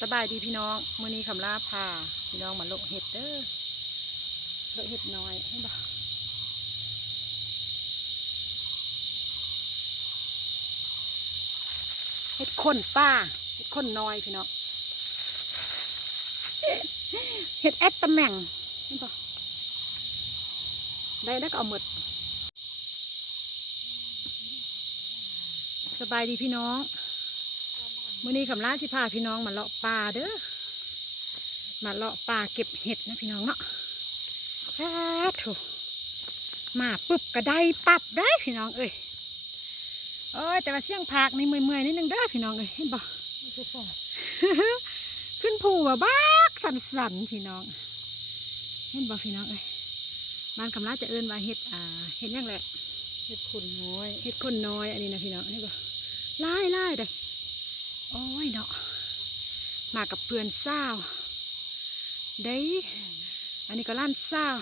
สบายดีพี่น้องมื้อนี้คำลาพาพี่น้องมาโลกเห็ดเด้อโลกเห็ดน้อยให้บ่เห็ดคนป้าเห็ดคนน้อยพี่น้องเห็ดแอดตะแหม่งให้บ่ได้แล้วก็เอาหมดสบายดีพี่น้อง มื่อนี้คำลาสิพาพี่น้องมาเลาะป่าเด้อ มาเลาะป่าเก็บเห็ดนะพี่น้องเนาะแอ้ถูมาปุ๊บก็ได้ปับได้พี่น้องเอ้ยโอ้ยแต่ว่าเสียงพากนี่เมื่อยๆนิดนึงเด้อพี่น้องเอ้ยเห็นบ่ขึ้นผูว่าบักสันๆพี่น้อง เห็นบ่พี่น้องเอ้ยบ้านคำลาจะเอิ้นว่าเห็ดอ่าเห็ดหยังแหละเห็ดคนน้อยเห็ดคนน้อยอันนี้นะพี่น้องเห็นบ่ไล่ไล่ๆเด้อ โอ้ยเนาะมากับเพื่อนสาวได้อันนี้ก็ล้านสาว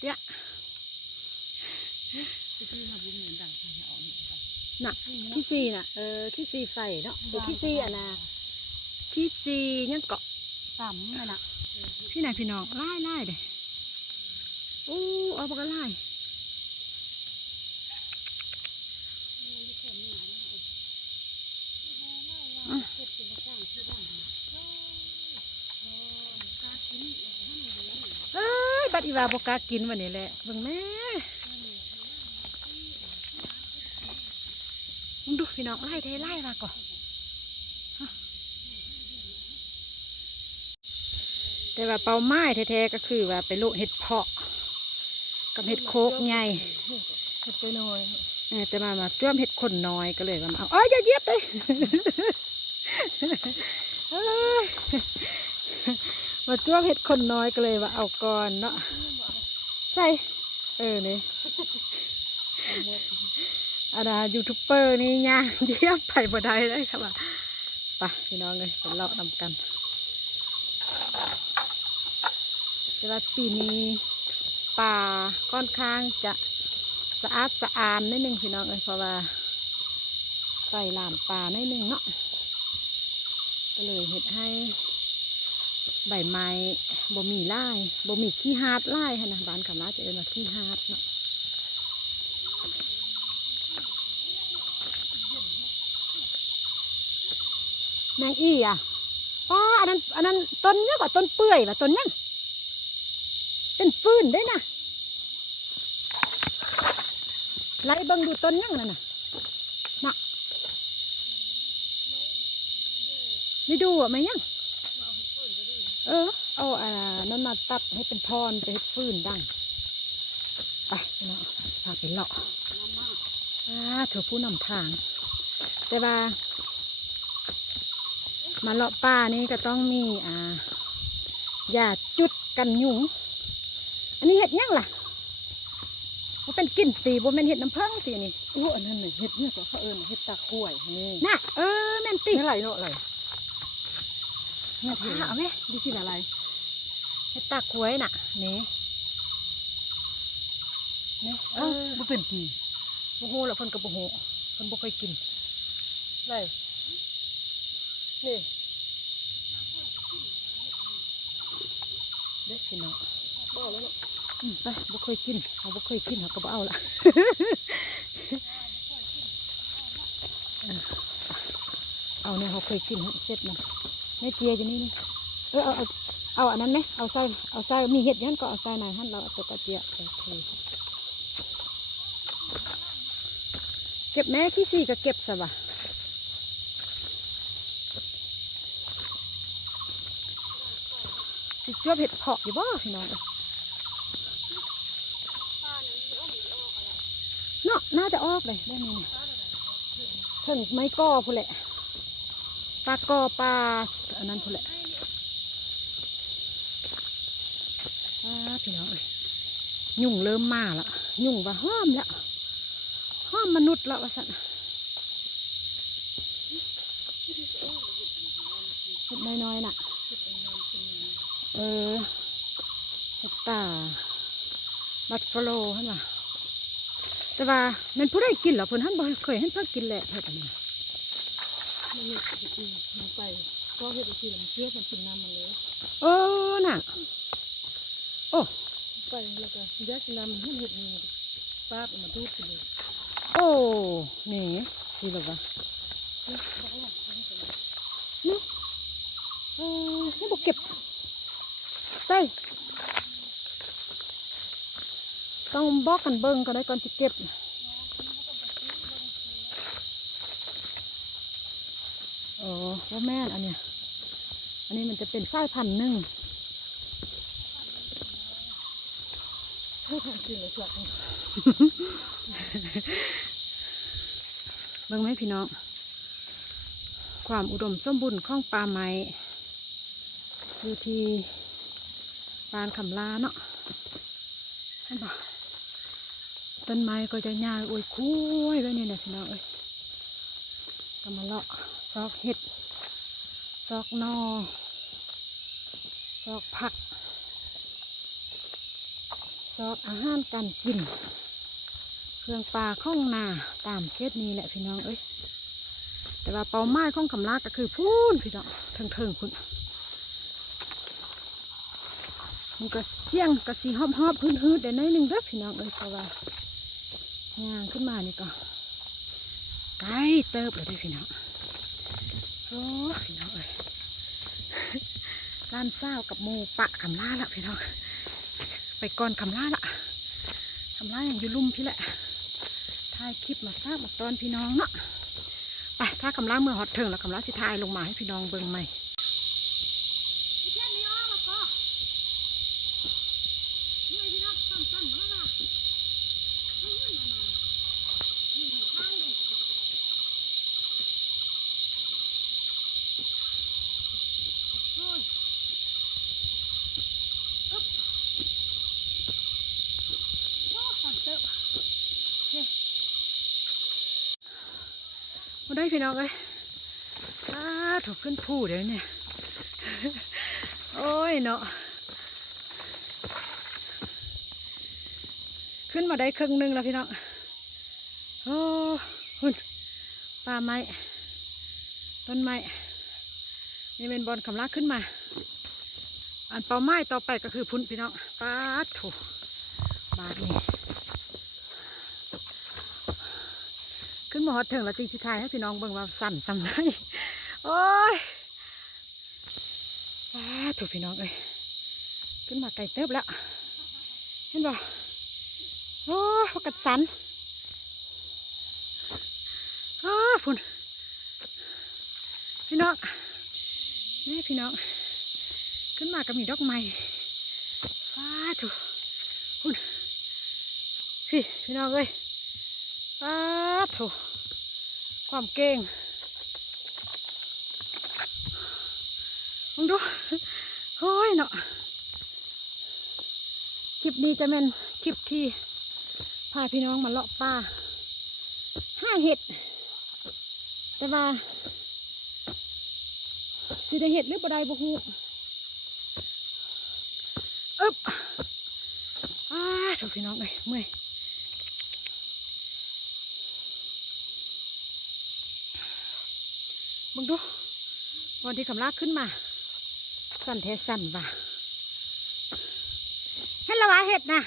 เดี๋ยวที่มาบุ้มเหมือนดังที่เอาเนี่ยน่ะขี้ซีน่ะเออขี้ซีไฟเนาะเออขี้ซีอะนะขี้ซียังเกาะต่ำนั่นน่ะพี่ไหนพี่น้องไล่ไล่เด้โอ้เอาปากกาไล่เอ้ยบั ดอีวาบกล้ากินวันนี้แหละเบิ่งแม่มึงดูพี่น้องไล่เทไล่มาก่อนฮะแต่ว่าเป้าไม้แท้ๆก็คือว่าไปโลดเห็ดเพาะ กับเห็ดโคกใหญ่เห็ดไปน้อยเออแต่มามาจ้วมเห็ดคนน้อยก็เลยว่ามาเอาอ๋ออย่าเหยียบเลยเอ้ย มาจ้วมเห็ดคนน้อยก็เลยว่าเอาก่อนเนาะใช่เออนี่อาดายูทูบเบอร์นี่ย่างเยี่ยบไปบ่ได้เลยครับว่าไปพี่น้องเลยไปเลาะนำกันแต่ว่าปีนี้ป่าค่อนข้างจะสะอาดสะอานนิดนึงพี่น้องเอ้ยเพราะว่าใส่หลามป่านิดนึงเนาะก็เลยเห็ดให้ ใบไม้บ่มีไล่บ่มีขี้ฮาดไล่ค่ะนะบ้านกำลังจะเอิ้นว่าขี้ฮาดเนาะนางอี้อะป้าอันนั้นอันนั้นต้นเนี้ยกว่าต้นเปื่อยว่ะต้นยังเป็นฟืนได้นะไล่บังดูต้นยังนั่นน่ะน่ะไม่ดูอะไหมยัง เออ เอาอ่านั่นมาตัดให้เป็นทอนไปให้ฟืนดังไปพี่น้องจะพาไปเลาะอ่าเถอผู้นำทาง แต่ว่า มาเลาะป่านี่ก็ต้องมีอ่ายาจุดกันยุง อันนี้เห็ดหยังล่ะมันเป็นกลิ่นตีบ่แม่นเห็ดน้ำผึ้งตีนี่โอ้อันนั้นน่ะเห็ดเนี่ยก็เขาเอิ้นเห็ดตาข้วยนี่น่ะเออแม่นตีนี่อะไรเนาะอะไร เนี่ยเอาเห็ดเอาไหมดิกินอะไรเห็ดตาควยน่ะนี่นี่เอเอ้าอบ่เป็นตีบ่ฮู้ละเพิ่นก็บ่ฮู้เพิ่นบ่เคยกินไรนี่เด้อพี่น้องบ่แล้วเนาะอืมไปบ่เคยกินเขาบ่เคยกินเขาก็บ่เอาละเออเอาเนี่ยเขาเคยกินเสร็จมัน แม่เจียอยู่นี่นี่เออเอาเอาเอาอันนั้นไหมเอาใส่เอาใส่มีเห็ดยันก็เอาใส่ในหั่นเราเอาตัวกระเจียโอเคเก็บแม่ขี้สี่ก็เก็บซะวะสิจวบเห็ดเพาะอยู่บ่พี่น้องเอ้ยเนาะน่าจะออกเลยได้ไหมเนี่ยถึงไม้กอพูแหละ ปลากอปลาอันนั้นพูนแหละพี่น้องเอ้ยยุ่งเริ่มมาละยุ่งว่าห้อมละห้อมมนุษย์ละว่าสันเห็ดน้อยๆน่ะเออเห็ดตาบัตฟโลเห็นป่ะแต่ว่ามันผู้ได้กินเหรอเพิ่นท่านบ่เคยเห็นเพิ่นกินแหละเฮ็ดอันนี้ มันเห็ดไปทีมันไปก็เห็ดไปทีมันเชื่อมันกินน้ำมันเลยเออน่ะ โอ้ไปแล้วก็ยัดกินน้ำมันให้เห็ดนี่ป้าบมันดูดไปเลยโอ้นี่สิหรอวะนี่เออนี่บอกเก็บใส่ต้องบอกกันเบิ่งก็ได้ก่อนจะเก็บ ว่าแม่นอันเนี้ยอันนี้มันจะเป็นไส้พันธุ์หนึ่งให้ทำกินเลยสักเบิ่งไหมพี่น้อง ความอุดมสมบูรณ์ของป่าไม้อยู่ที่ปานคำลาเนาะเห็นปะต้นไม้ก็จะยาวอวยคุ้ยไว้นี่แหละพี่น้องเอ้ยก็มาเลาะซอกเห็ด ซอกนอซอกผัก ซอกอาหารการกิน เครื่องปลาข้องนาตามเคสนี้แหละพี่น้องเอ้ยแต่ว่าเป้าหมายของคำลาก็คือพูนพี่น้องเทิงเทิงๆพุ่นมันก็เสียงก็สีหอบหอบพื้นฮืดได้น้อยหนึ่งเด้อพี่น้องเอ้ยเพราะว่าย่างขึ้นมานี่ก็ไกลเติบเลยพี่น้องโอ้พี่น้อง ล้านเศร้ากับมูปะคำล่าละพี่น้องไปก่อนคำล่าละคำล่าอย่างอยู่ลุ่มพี่แหละถ่ายคลิปมาฝากมาตอนพี่น้องเนาะไปถ้าคำล่าเมื่อฮอตเทิงแล้วคำล่าสิทายลงมาให้พี่น้องเบิ่งใหม่มาได้ พี่น้องเลยอ้าถูกขึ้นผู้เดี๋ยวนี่ยโอ้ยเนาะขึ้นมาได้ครึ่งหนึงแล้วพี่น้องโอ้หุ่นป่าไม้ต้นไม้นี่เป็นบอลคำลากขึ้นมา อันเป้าไม้ต่อไปก็คือพุ่นพี่น้องป้าถูบาดนี่ นมาฮอดถิงแล้วจริงสุดท้ายให้พี่น้องเบิ่งว่าสั่นสำได้โอ้ยถูกพี่น้องเอ้ยขึ้นมาไกลเติบแล้ว เห็นบ่โอ้พกัดสันอ้พุ่นพี่น้องนี่พี่น้อง ขึ้นมาก็มีดอกไม้ว้าถูกพุ่นพี่พี่น้องเอ้ย อ้าถูความเก่งมึงดูเฮ้ยเนาะคลิปนี้จะเป็นคลิปที่พาพี่น้องมาเลาะป่าห้าเห็ด แต่ว่าสิได้เห็ดหรือบ่ได้บ่ฮู้อึ๊บอ้าถูกพี่น้องเลยเมื่อย มึง ดู วันที่คำลากขึ้นมา สั่นเทสั่นว่ะเห็นละวะเห็ดนะ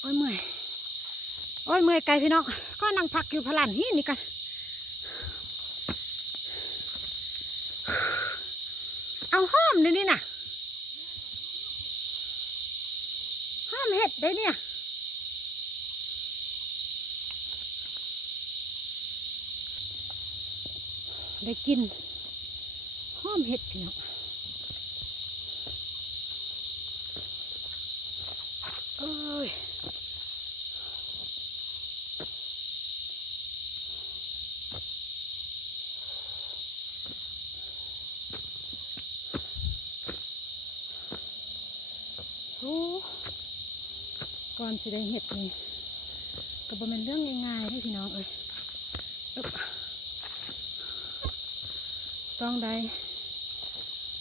โอ้ยเมื่อยโอ้ยเมื่อยไกลพี่น้องก็นั่งพักอยู่พลันหินนี่กันเอาห้อมเดี๋ยวนี้น่ะ ห้ามเห็ดได้เนี่ย ได้กินห้อมเห็ดพี่น้องเอ้ยโอ้ก่อนสิได้เห็ดนี่ก็บ่เป็นเรื่องง่ายๆเลยพี่น้องเอ้ยอึ๊บ ต้องได้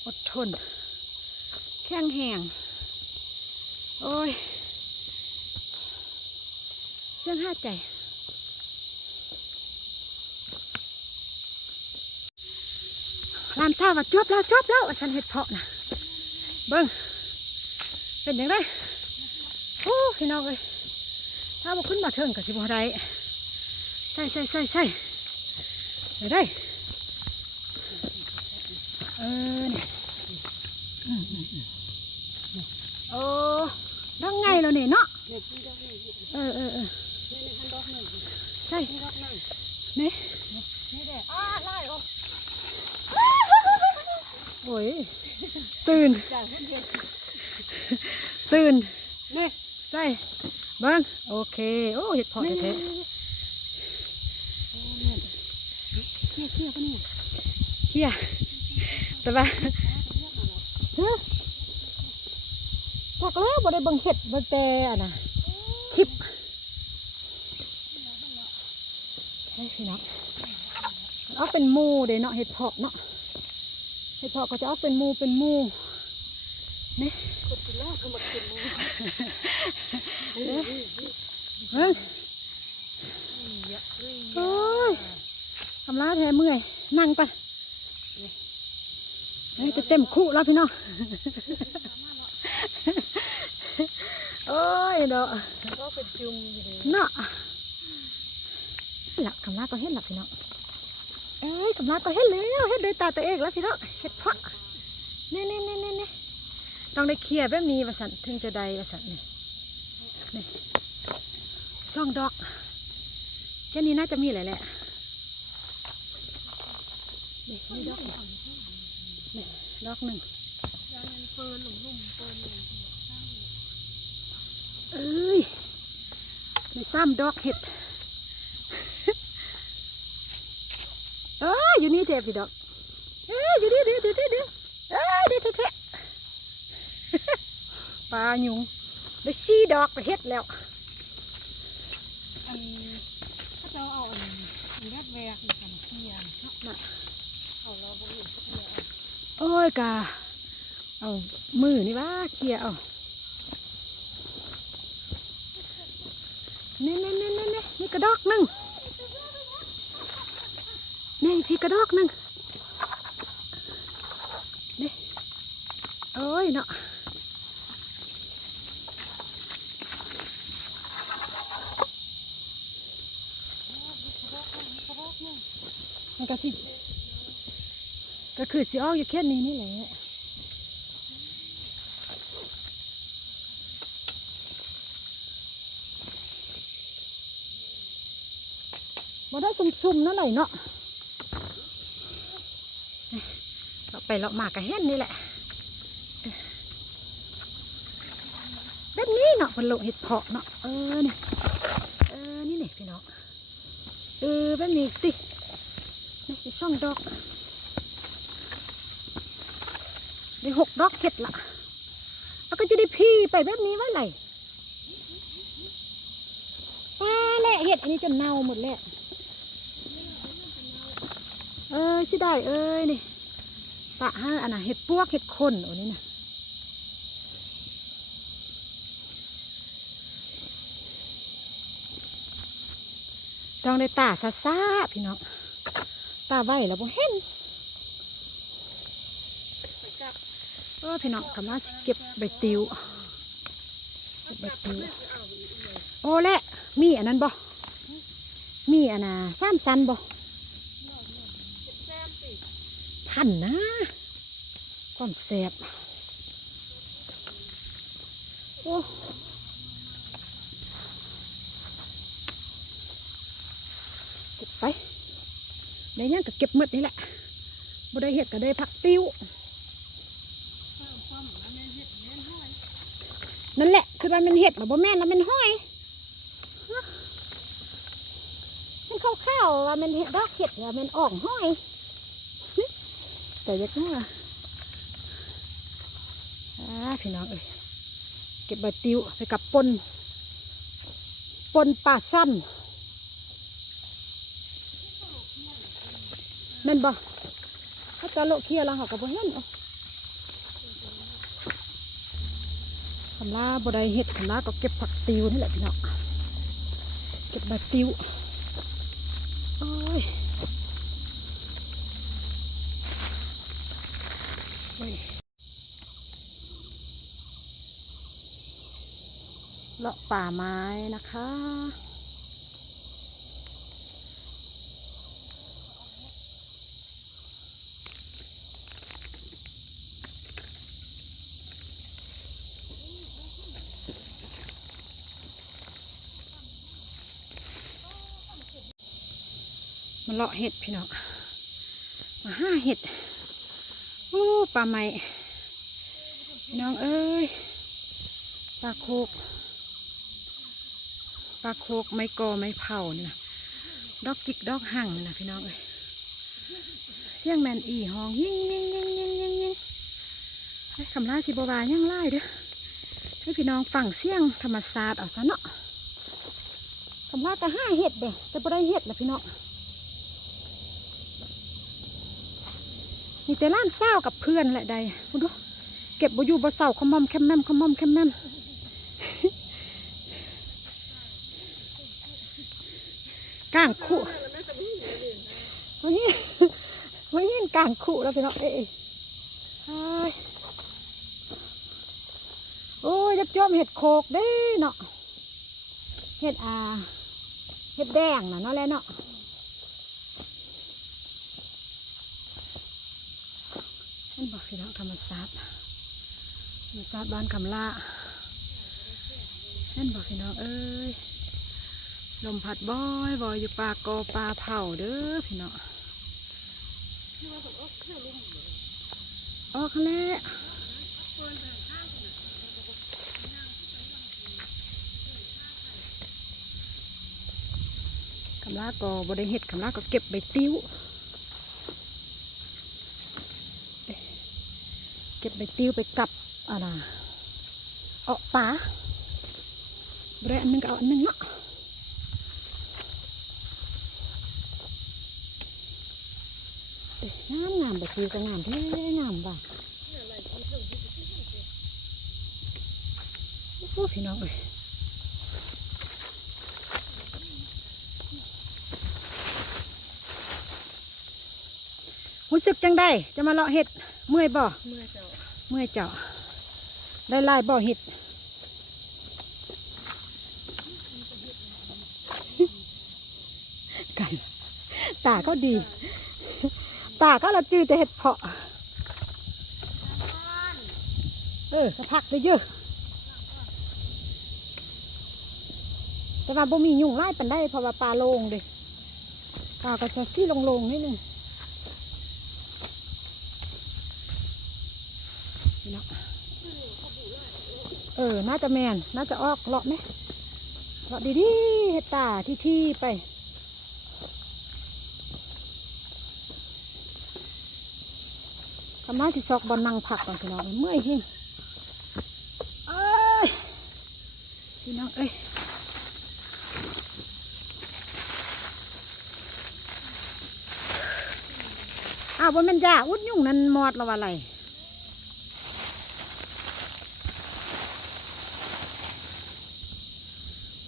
อดทน แข้งแห้งโอ้ยเสียงห้าใจลานข้าว่าจบแล้วจบแล้วสันเห็ดเพาะนะเบิ้งเป็นยังไงโอ้พี่น้องเอ้ยถ้าบอกขึ้นมาเทิงกับสิบอะไรใส่ใส่ใส่ใส่ได้ นี่ยอืมอืมอืมโอ้ดังไงแล้วเนี่ยเนาะเออเออเออใช่นี่นี่แหละอ้าไล่ออกโอ้ยตื่น ตื่นนี่ใส่เบิ้งโอเค โอ้เห็ดเพาะแท้เคี่ยเคี่ยวปะเนี่ยเขี้ย แต่ว่าฮ้ยจักแล้วบ่ได้บิ่งเห็ดบิ่งแต่อะนะคลิปเฮ้ยพี่น้องเอาเป็นมูเด้เนาะเห็ดเพาะเนาะเห็ดเพาะก็จะเอาเป็นมูเป็นมูนี่กดกินแล้วทำมากินมือเบิ้ยอะเลยโอ้ยทำร้าแท้เมื่อยนั่งไป เฮ้ยจะเต็มคู่แล้วพี่น้องโอ้ยเนาะก็เป็นจุ่มอยู่เนาะหลักกำลาก็เห็นหลับพี่น้องเอ้ยกำลาก็เห็นแล้วเห็นด้วยตาตัวเองแล้วพี่น้องเห็ดเพาะเน่เน่เน่เน่เน่ต้องได้เคลียร์แบบนี้ว่าสันถึงจะได้ว่าสันนี่นี่ช่องดอกแค่นี้น่าจะมีแหละแหละนี่ดอก นึ่งนี่ดอกหนึ่งยางเงินเฟิร์นหลุมเฟิร์นหลุมเอ้ยในซ้ำดอกเห็ดเอ้ยอยู่นี่เจ็บพี่ดอกเอ้ยอยู่นี่เดี๋ยวเดี๋ยวเดี๋ยวเอ้ยเดี๋ยวเทะปลาหยุงได้ชี้ดอกไปเห็ดแล้ว อันถ้าจะเอาอันอันแรกแวกอีกอันเคี่ยวเนาะ น่ะ เอาเราบ่อยู่สักเดียว โอ้ ยกาเอามือนี่ว่าเคลียเอาเน่เน่เน่เน่เน่นี่กระดอกหนึ่งนี่พี่กระดอกหนึ่งนี่โอ้ยเนาะมันก็สิ ก็ คือสิออกอยู่แค่นี้นี่แหละมาได้ซุ่มๆนั่นแหละเนาะเราไปเราหมากระเห็นนี่แหละแบบนี้เนาะเป็นโลเห็ดเพาะเนาะเออเนี่ยเออนี่นี่พี่น้องเออแบบนี้ตินี่ช่องดอก ได้หกดอกเข็ดละแล้วก็จะได้พี่ไปแบบนี้ว่าไรป้าแหละเห็ดอันนี้จนเน่าหมดแล้วเอ้ยสิได้เอ้ยนี่ปะห้าอันน่ะเห็ดปวกเห็ดคนโอ้นี่นะต้องได้ตาซาซาพี่น้องตาไว้แล้วบ่เห็น ไปจับ เออพี่น้องกำลังเก็บใบติวเก็บใบติวโอ้และมีอันนั้นบ่มีอันน่ะสามสันบ่พันนะความแสบโอ้เก็บไปได้หยังก็เก็บหมดนี่แหละบ่ได้เห็ดก็ได้ผักติว เพิ่มความอันนี้เฮ็ดแม่นห้อย นั่นแหละ คือว่ามันเห็ดหรอบ่แม่นแล้วมันห้อยมันข้าวๆว่ามันเห็ดดอกเห็ดว่ามันอ่องห้อย แต่ยักษ์ว่าอ่าพี่น้องเอ้ยเก็บใบติวไปกับปนปนป่าสั้นแม่นบ่ถ้าจะโลเคียแล้วเขาก็บ่เห็นเอา คำลาบดายเห็ดคำลาก็เก็บผักติวนี่แหละพี่น้องเก็บใบติวโอ้ยโอ้ยเลาะป่าไม้นะคะ มา เลาะเห็ดพี่น้องมาห้าเห็ดโอ้ปลาไหมพี่น้องเอ้ยปลาโคกปลาโคกไม้กอไม้เผานี่นะดอกจิกดอกหั่งนี่นะพี่น้องเอ้ยเสียงแมนอีห้องยิ่งยิ่งยิ่งยิ่งยิ่งยิ่งเฮ้ยคำล่าสิบวายังไล่เด้อให้พี่น้องฟังเสียงธรรมศาสตร์เอาซะเนาะคำล่าก็ห้าเห็ดเด้แต่บ่ได้เห็ดละพี่น้อง มีแต่ล้านเศร้ากับเพื่อนแหละใดดูเก็บบอยู่บ่เศร้าขมอมแคมแมมขมอมแคมแมมกลางคู่วันนี้วันนี้กลางคู่แล้วพี่น้องเอ้ยเอ้ยโอ้ยจับจอมเห็ดโคกเด้เนาะเห็ดอ่าเห็ดแดงน่ะเนาะแล้วเนาะ เห็นบอกพี่ น้องธรรมศาสตร์ธรรมาสตร์บ้านคำล่าเห็นบอกพี่น้องเอ้ยลมพัดบ่อยบ่อยอยู่ป่ากอป่าเผาเด้อพี่น้องออกแล้วคำล่าก็บริเห็ดคำล่าก็เก็บใบติ้ว เก็บใบติ้วไปกับอะไรเอาปลาเบรนนึงก็เอาอันนึงเนาะเอ้ยงามงามใบติ้วก็งามแท้งามบ่ะโอ้พี่น้องเอ้ยรู้สึกจังได้จะมาเลาะเห็ดเมื่อยบ่เมื่อเจ้า เมื่อเจาะได้ลายบ่อเห็ดกันตาก็ดี ตาก็ละจือแต่เห็ดเพาะเออสักพักได้เยอะแต่ว่าบ่มียุงไล่ปันได้เพราะว่าปลาโลงเด้ปลาก็จะซี่ลงๆนิดนึง เนาะเออ น่าจะแมน น่าจะออกเลาะไหมเลาะดีๆเห็ดตาที่ที่ไป กำลังที่ซอกบอลนั่งผักก่อนพี่น้องเมื่อยเฮงเอ้ย พี่น้องเอ้ยอ้าวบนมันยาอุดยุ่งนั่นมอดแล้วว่าอะไร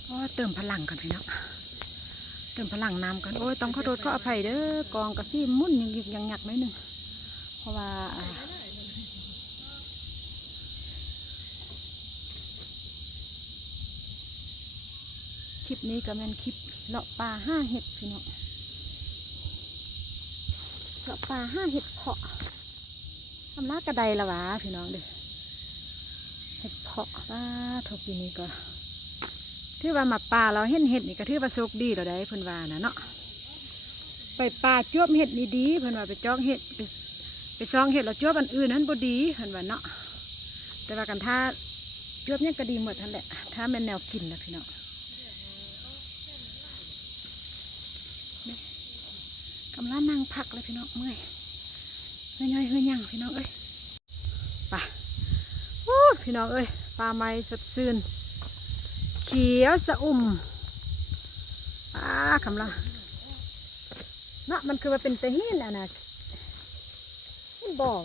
โอ้เติมพลังกันพี่น้องเติมพลังน้ำกัน โอ้ยต้องขอโทษขออภัยเด้อกองกระซี่มุ่นยังยิกยังหยักหน่อยหนึ่งเพราะว่าอ่าคลิปนี้ก็เป็นคลิปเลาะปลาห้าเห็ดพี่น้องเลาะปลาห้าเห็ดเพาะทำลากระไดละวะพี่น้องเด้อเห็ดเพาะว่าทบปีนี้ก็ ถือว่ามาปลาเราเห็นเห็ดนี่ก็ถือว่าโชคดีเราได้เพิ่นว่านะเนาะไปปลาจ้วมเห็ดนี่ดีเพิ่นว่าไปจ้องเห็ดไปไปซองเห็ดเราจวบอันอื่นนั้นบดีเห็นว่าเนาะแต่ว่ากันถ้าจวบเนี่ยก็ดีหมดทั้นแหละ ถ้าเป็นแนวกินนะพี่น้องนี่กำลังนั่งพักเลยพี่น้องเมื่อยเฮ้ยย่อยเฮ้ยยังพี่น้องเอ้ยไปโอ้พี่น้องเอ้ยปลาไม้สดซื่น เขียวสะอุ่มอ่าคำละเนาะมันคือว่าเป็นตะหินอะนะมันบ่อก